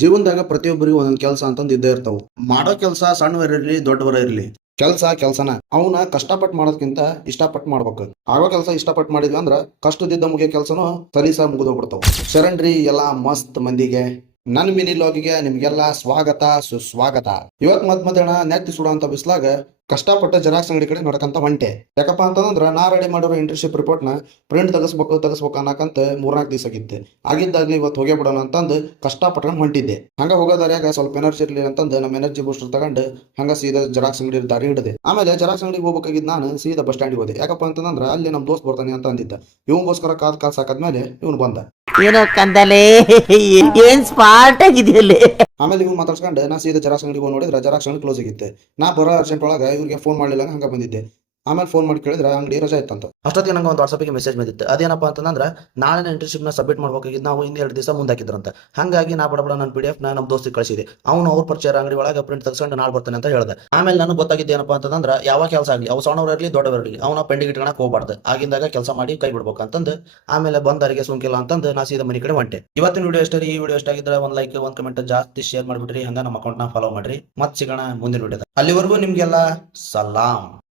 ಜೀವನದಾಗ ಪ್ರತಿಯೊಬ್ಬರಿಗೂ ಒಂದೊಂದು ಕೆಲಸ ಅಂತಂದು ಇದ್ದೇ ಇರ್ತಾವ. ಮಾಡೋ ಕೆಲಸ ಸಣ್ಣವರ ಇರ್ಲಿ ದೊಡ್ಡವರ ಇರ್ಲಿ, ಕೆಲ್ಸನ ಅವನ ಕಷ್ಟಪಟ್ಟು ಮಾಡೋದಕ್ಕಿಂತ ಇಷ್ಟಪಟ್ಟು ಮಾಡ್ಬೇಕು. ಆಗೋ ಕೆಲಸ ಇಷ್ಟಪಟ್ಟು ಮಾಡಿದ್ವಿ ಅಂದ್ರ ಕಷ್ಟದಿದ್ದ ಮುಗಿಯೋ ಕೆಲಸನು ಸಲೀಸ ಮುಗಿದೋಗ್ಬಿಡ್ತಾವ. ಶರಣ್ರಿ ಎಲ್ಲಾ ಮಸ್ತ್ ಮಂದಿಗೆ ನನ್ನ ಮಿನಿ ಲಾಗಿಗೆ ನಿಮ್ಗೆಲ್ಲಾ ಸ್ವಾಗತ ಸುಸ್ವಾಗತ. ಇವತ್ ಮಧ್ಯಾಹ್ನ ನೆತ್ತಿ ಸುಡುವಂತ ಬಿಸ್ಲಾಗ ಕಷ್ಟಪಟ್ಟ ಜೆರಾಕ್ಸ್ ಅಂಗಡಿ ಕಡೆ ನಡ್ಕಂತ ಹೊಂಟೆ. ಯಾಕಪ್ಪ ಅಂತಂದ್ರ ನಾ ರೆಡಿ ಮಾಡಿರೋ ಇಂಟರ್ನ್ಶಿಪ್ ರಿಪೋರ್ಟ್ ನ ಪ್ರಿಂಟ್ ತೆಗಸ್ಬೇಕು ಅನ್ನಕಂತ 3-4 ದಿವಸ ಆಗಿತ್ತೆ. ಆಗಿದ್ದಾಗ್ಲಿ ಇವತ್ತು ಹೋಗೇ ಬಿಡೋಣ ಅಂತಂದು ಕಷ್ಟಪಟ್ಕೊಂಡು ಹೊಂಟಿದ್ದೆ. ಹಂಗ ಹೋಗೋದಾರ್ಯಾಗ ಸ್ವಲ್ಪ ಎನರ್ಜಿ ಇರ್ಲಿ ಅಂತಂದು ನಮ್ಮ ಎನರ್ಜಿ ಬೂಸ್ಟರ್ ತಗೊಂಡು ಹಂಗ ಸೀದಾ ಜೆರಾಕ್ಸ್ ಅಂಗಡಿ ದಾರಿ ಹಿಡಿದೆ. ಆಮೇಲೆ ಜೆರಾಕ್ಸ್ ಅಂಗಡಿಗೆ ಹೋಗ್ಬೇಕಾಗಿದ್ದು ನಾನು ಸೀದಾ ಬಸ್ ಸ್ಟ್ಯಾಂಡಿಗೆ ಹೋದೆ. ಯಾಕಪ್ಪ ಅಂತಂದ್ರ ಅಲ್ಲಿ ನಮ್ಮ ದೋಸ್ತ್ ಬರ್ತಾನೆ ಅಂತ ಅಂದಿದ್ದ. ಇವನಿಗೋಸ್ಕರ ಕಾದ್ ಸಾಕಾದ್ಮೇಲೆ ಇವನು ಬಂದ. ಏನೋ ಕಂದಲೆ ಏನ್ ಸ್ಮಾರ್ಟ್ ಆಗಿದೆಯಲ್ಲಿ. ಆಮೇಲೆ ಇವ್ನು ಮಾತಾಡ್ಸ್ಕೊಂಡು ನಾ ಸೀದಾ ಜೆರಾಕ್ಸ್ ಅಂಗಡಿಗೆ ಹೋಗಿ ನೋಡಿದ್ರೆ ಜೆರಾಕ್ಸ್ ಅಂಗಡಿ ಕ್ಲೋಸ್ ಆಗಿತ್ತೆ. ನಾ ಬರೋ ಅರ್ಜೆಂಟ್ ಒಳಗೆ ಇವ್ರಿಗೆ ಫೋನ್ ಮಾಡಲಿಲ್ಲ, ಹಂಗ ಬಂದಿದ್ದೆ. ಆಮೇಲೆ ಫೋನ್ ಮಾಡಿ ಕೇಳಿದ್ರೆ ಅಂಗಡಿ ರಜಾ ಇತ್ತಂತ. ಅಷ್ಟೊತ್ತಿಗೆ ನಂಗೆ ಒಂದು ವಾಟ್ಸಪ್ಗೆ ಮೆಸೇಜ್ ಬಂದಿತ್ತು. ಅದೇನಪ್ಪ ಅಂತಂದ್ರೆ ನಾಳೆ ಇಂಟರ್ನ್ಶಿಪ್ ನ ಸಬ್ಮಿಟ್ ಮಾಡ್ಬೇಕಾಗಿದ್ದು ನಾವು ಇನ್ನು 2 ದಿವಸ ಮುಂದೆ ಹಾಕಿದ್ರಂತ. ಹಾಗಾಗಿ ನಾ ಬಡ ನನ್ನ PDF ನಮ್ಮ ದೋಸ್ತಿಗೆ ಕಳಿಸಿದೆ. ಅವನು ಅವ್ರ ಪರಿಚಯ ಅಂಗಡಿ ಒಳಗೆ ಪ್ರಿಂಟ್ ತೆಗೆಸ್ಕೊಂಡು ನಾಳೆ ಬರ್ತಾನೆ ಅಂತ ಹೇಳ್ದೆ. ಆಮೇಲೆ ನನಗೆ ಗೊತ್ತಾಗಿದ್ದು ಏನಪ್ಪ ಅಂತಂದ್ರೆ ಯಾವ ಕೆಲಸ ಆಗಲಿ ಅವು ಸಣ್ಣವರು ಇರಲಿ ದೊಡ್ಡವರು ಇರಲಿ ಅವನ ಪೆಂಡಿಂಗ್ ಇಟ್ಕೊಳಕ್ ಹೋಗ್ಬಾರ್ದು. ಆಗಿಂದಾಗ ಕೆಲಸ ಮಾಡಿ ಕೈ ಬಿಡ್ಬೇಕು ಅಂತಂದು ಆಮೇಲೆ ಬಂದರಿಗೆ ಸುಂಕಿಲ್ಲ ಅಂತಂದು ನಾ ಸೀದಾ ಮನೆ ಕಡೆ ಹೊಂಟೆ. ಇವತ್ತಿನ ವಿಡಿಯೋ ಇಷ್ಟ. ಈ ವಿಡಿಯೋ ಇಷ್ಟ ಆಗಿದ್ರೆ ಒಂದು ಲೈಕ್ ಒಂದು ಕಮೆಂಟ್ ಜಾಸ್ತಿ ಶೇರ್ ಮಾಡಿಬಿಡ್ರಿ. ಹಂಗ ನಮ್ಮ ಅಕೌಂಟ್ ನ ಫಾಲೋ ಮಾಡ್ರಿ. ಮತ್ತೆ ಸಿಗೋಣ ಮುಂದಿನ ವಿಡಿಯೋದ. ಅಲ್ಲಿವರೆಗೂ ನಿಮ್ಗೆಲ್ಲ ಸಲಾಂ.